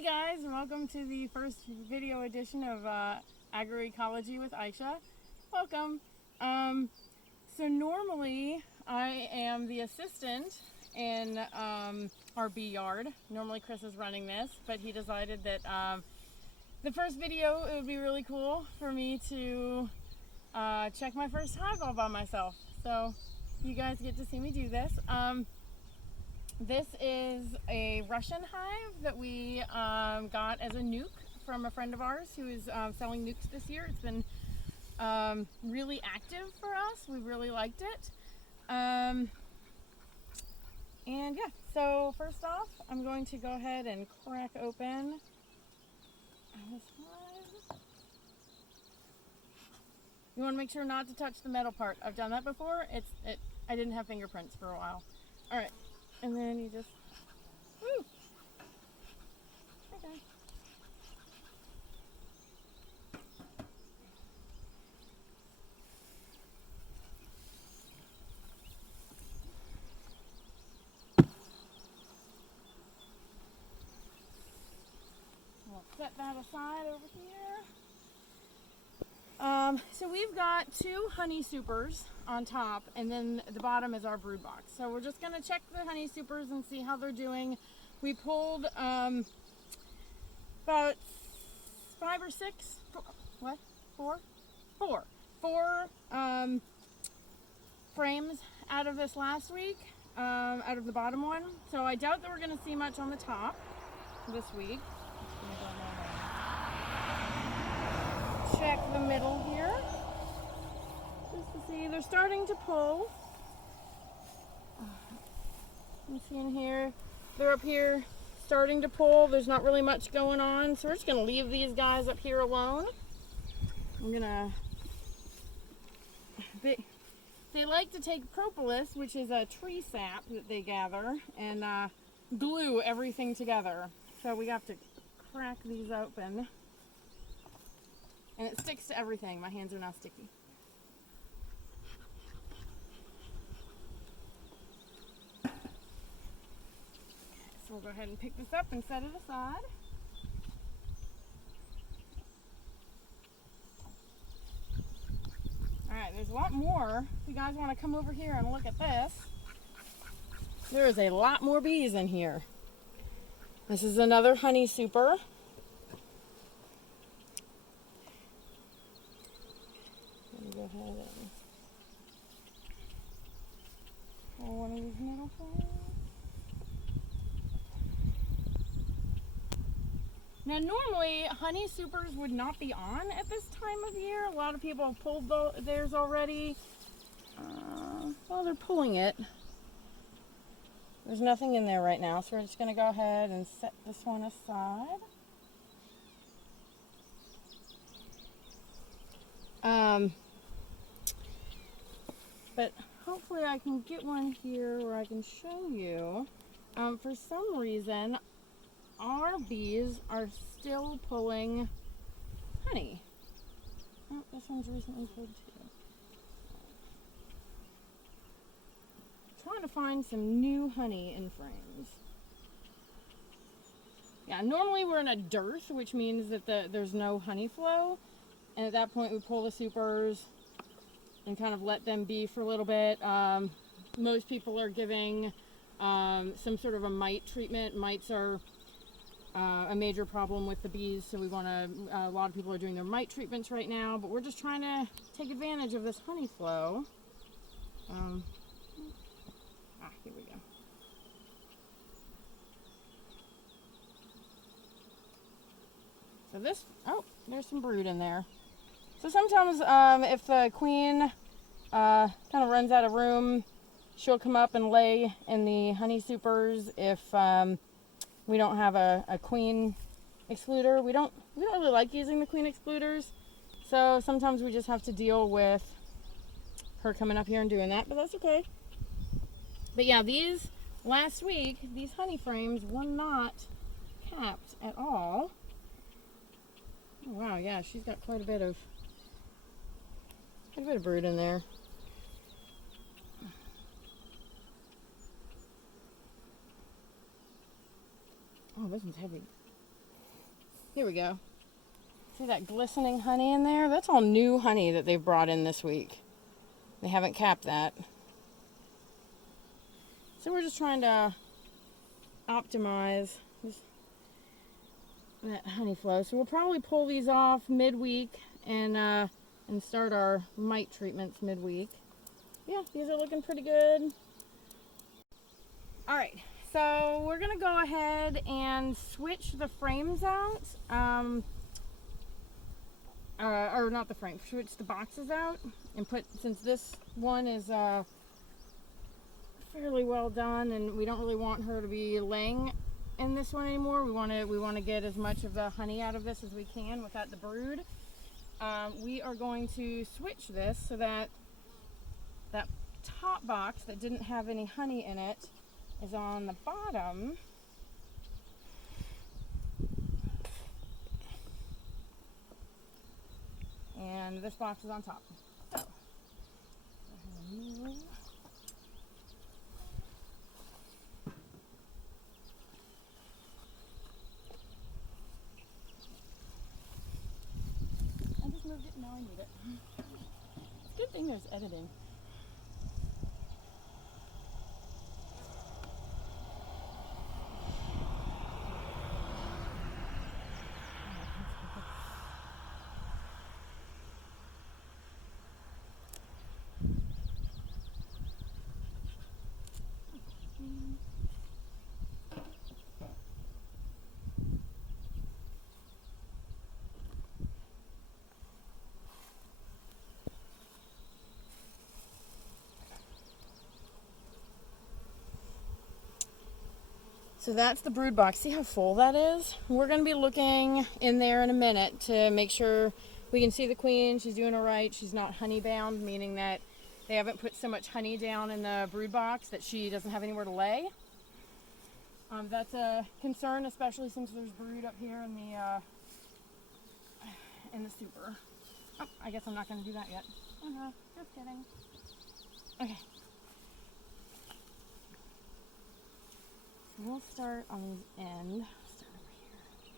Hey guys, and welcome to the first video edition of Agroecology with Aisha. Welcome. So normally I am the assistant in our bee yard. Normally Chris is running this, but he decided that the first video, it would be really cool for me to check my first hive all by myself. So you guys get to see me do this. This is a Russian hive that we got as a nuke from a friend of ours who is selling nukes this year. It's been really active for us. We really liked it. And yeah, so first off, I'm going to go ahead and crack open this hive. You want to make sure not to touch the metal part. I've done that before. I didn't have fingerprints for a while. All right. And then you just, woo! Okay. We'll set that aside over here. So we've got two honey supers on top, and then the bottom is our brood box. So we're just going to check the honey supers and see how they're doing. We pulled about 5 or 6, four frames out of this last week, out of the bottom one. So I doubt that we're going to see much on the top this week. Check the middle here, just to see. They're starting to pull. You see in here, they're up here starting to pull. There's not really much going on, so we're just gonna leave these guys up here alone. They like to take propolis, which is a tree sap that they gather, and glue everything together. So we have to crack these open. And it sticks to everything. My hands are now sticky. Okay, so we'll go ahead and pick this up and set it aside. Alright, there's a lot more. If you guys want to come over here and look at this, there is a lot more bees in here. This is another honey super. Go ahead and pull one of these middle frames. Now normally honey supers would not be on at this time of year. A lot of people have pulled theirs already. Well, they're pulling it. There's nothing in there right now, so we're just going to go ahead and set this one aside. But hopefully I can get one here where I can show you. For some reason, our bees are still pulling honey. Oh, this one's recently pulled too. Trying to find some new honey in frames. Yeah, normally we're in a dearth, which means that there's no honey flow. And at that point we pull the supers and kind of let them be for a little bit. Most people are giving some sort of a mite treatment. Mites are a major problem with the bees, so we want to, a lot of people are doing their mite treatments right now, but we're just trying to take advantage of this honey flow. Here we go. So this, oh, there's some brood in there. So sometimes if the queen kind of runs out of room, she'll come up and lay in the honey supers. If we don't have a queen excluder, we don't really like using the queen excluders. So sometimes we just have to deal with her coming up here and doing that, but that's okay. But yeah, these last week, these honey frames were not capped at all. Oh, wow, yeah, she's got quite a bit of brood in there. Oh, this one's heavy. Here we go. See that glistening honey in there? That's all new honey that they've brought in this week. They haven't capped that. So we're just trying to optimize that honey flow. So we'll probably pull these off midweek and start our mite treatments midweek. Yeah, these are looking pretty good. All right, so we're gonna go ahead and switch the frames out. Or not the frame, switch the boxes out and put, since this one is fairly well done and we don't really want her to be laying in this one anymore. We want to get as much of the honey out of this as we can without the brood. We are going to switch this so that that top box that didn't have any honey in it is on the bottom. And this box is on top. So, I just moved it, now I need it. It's a good thing there's editing. So that's the brood box. See how full that is? We're going to be looking in there in a minute to make sure we can see the queen. She's doing all right. She's not honey bound, meaning that they haven't put so much honey down in the brood box that she doesn't have anywhere to lay. That's a concern, especially since there's brood up here in the super. Oh, I guess I'm not going to do that yet. Oh no, just kidding. Okay. We'll start on the end. Start over here.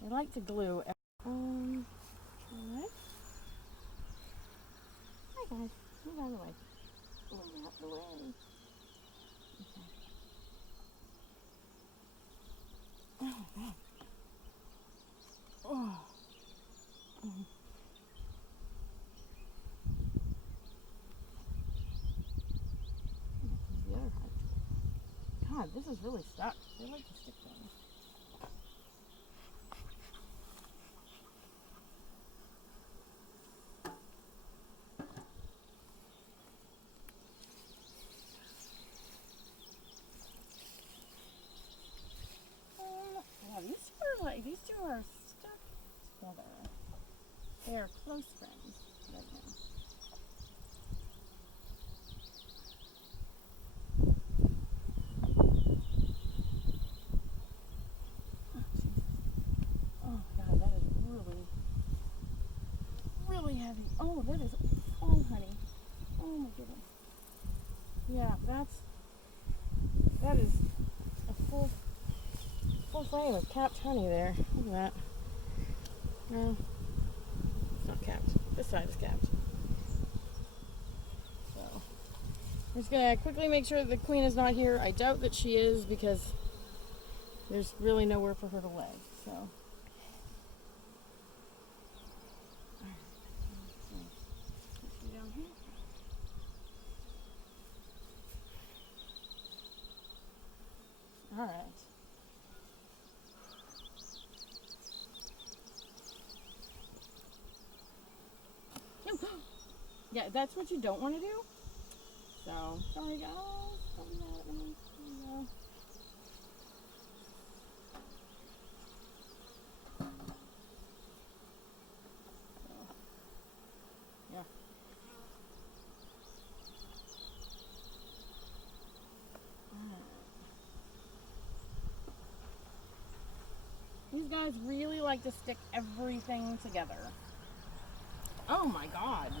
They like to glue. What? Hi guys, move out of the way. Move out the way. Okay. Oh God. Oh. The other part. God, this is really stuck. They like to stick things. Yeah, these two are stuck together. They are close friends right now. Heavy. Oh, that is all honey. Oh my goodness. Yeah, that is a full frame of capped honey there. Look at that. No, it's not capped. This side is capped. So I'm just gonna quickly make sure the queen is not here. I doubt that she is because there's really nowhere for her to lay. So. All right. Yeah, that's what you don't want to do. So, sorry guys. Yeah. These guys really like to stick everything together. Oh my God.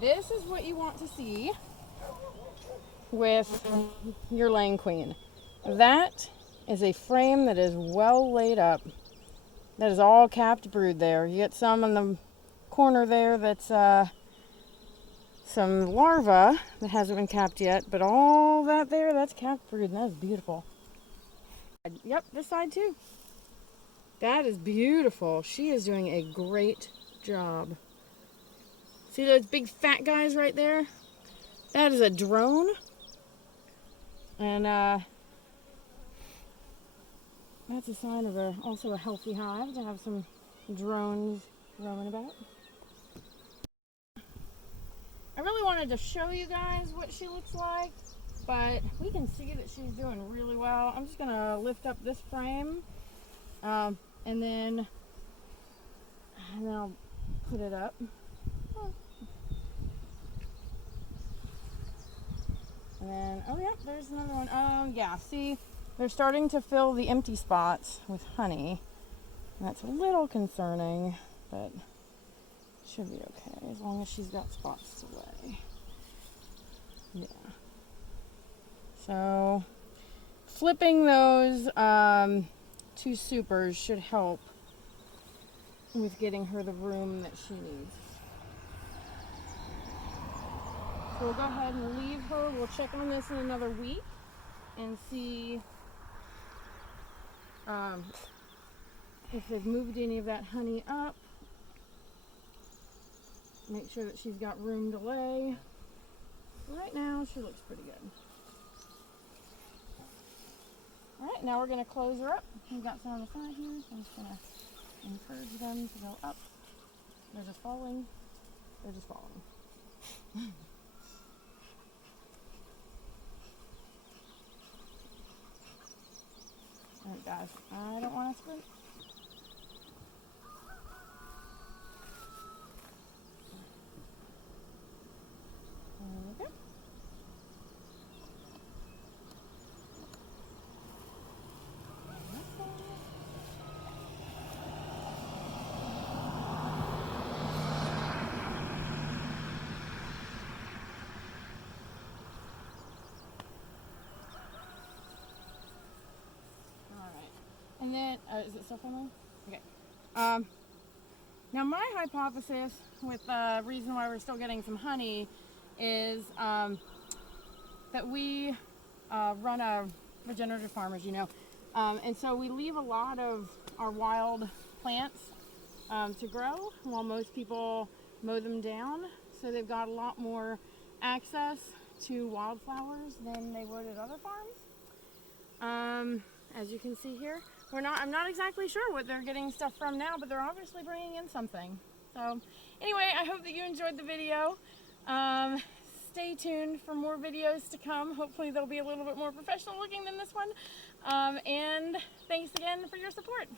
This is what you want to see with your laying queen. That is a frame that is well laid up. That is all capped brood there. You get some in the corner there that's some larva that hasn't been capped yet, but all that there, that's capped brood, and that is beautiful. Yep, this side too. That is beautiful. She is doing a great job. See those big fat guys right there? That is a drone. And that's a sign of also a healthy hive to have some drones roaming about. I really wanted to show you guys what she looks like, but we can see that she's doing really well. I'm just gonna lift up this frame, and then I'll put it up. And then, oh yeah, there's another one. Yeah, see, they're starting to fill the empty spots with honey. And that's a little concerning, but should be okay as long as she's got spots to lay. Yeah. So flipping those two supers should help with getting her the room that she needs. So we'll go ahead and leave her. We'll check on this in another week and see if they've moved any of that honey up. Make sure that she's got room to lay. Right now, she looks pretty good. Alright, now we're going to close her up. We've got some on the front here, so I'm just going to encourage them to go up. They're just falling. They're just falling. Alright guys, I don't want to sprint. There we go. And then, is it still filming? Okay. Now my hypothesis with the reason why we're still getting some honey is that we run a regenerative farm, as you know. And so we leave a lot of our wild plants to grow while most people mow them down. So they've got a lot more access to wildflowers than they would at other farms. As you can see here, I'm not exactly sure what they're getting stuff from now, but they're obviously bringing in something. So anyway, I hope that you enjoyed the video. Stay tuned for more videos to come. Hopefully they'll be a little bit more professional looking than this one. And thanks again for your support.